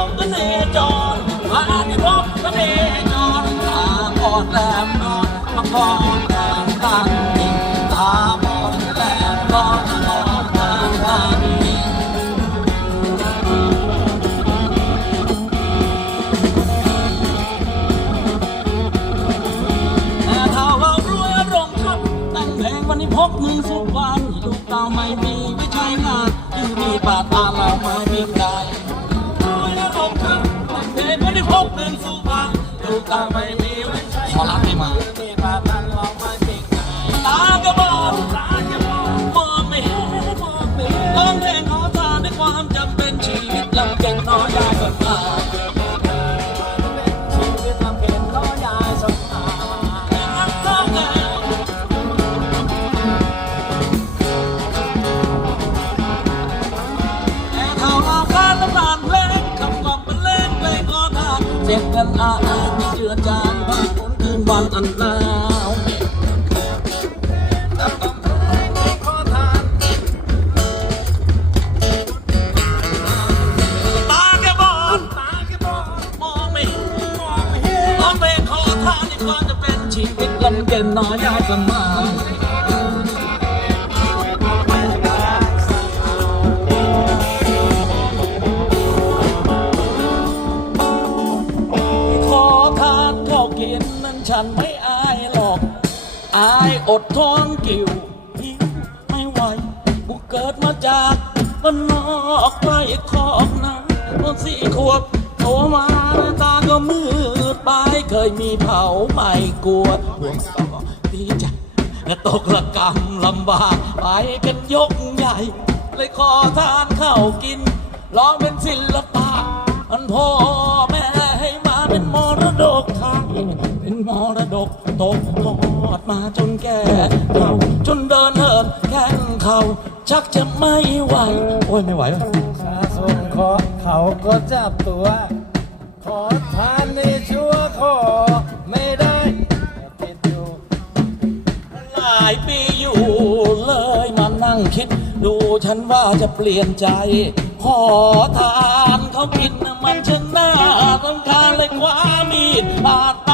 องเกษตรจรมาที่พบเกษตรจรตาบอดแหลมนอนมาคองแหลมตั้งนิ่งตาบอดแหลมนอนมาคองตั้งตั้งนิ่งแต่ถ้าเรารวยรงครับตั้งเพลงวันนี้พกมือสุวรรณลูกเตาไม่มีไม่ใช่งานที่มีป่าตาเราไม่มีใคร วันนี้พกมือสุกวันลูกตาไม่ จ็บกันอาอาที่เจือจางบางคนคืนวันอันหนาวคำกล่อมเพลงขอทานตาแฉันไม่อายหรอก อายอดท้องกิ่วหิวไม่ไหวกูเกิดมาจากบ้านนอกไร่คอกนาตอนสี่ขวบโตมาตาก็มืดไปเคยมีเผาไม่กลัวห่วงต่อดีจและตกระกรรมลำบากไปกันยกใหญ่ เลยขอทานข้าวกินร้องเป็นศิลปะมันพ่อแม่ให้มาเป็นมร ดกตกทอดมาจนแก่เฒ่าจนเดินเหินแข้งเขาชักจะไม่ไหว โอ้ยไม่ไหวว่ะชาส่งขอเขาก็จับตัว ขอทานในชั่วขอไม่ได้ติดอยู่หลายปีอยู่เลยมานั่งคิด ดูฉันว่าจะเปลี่ยนใจ ขอทานเขากินมันชนะต้องการเลยคว้ามีดปาด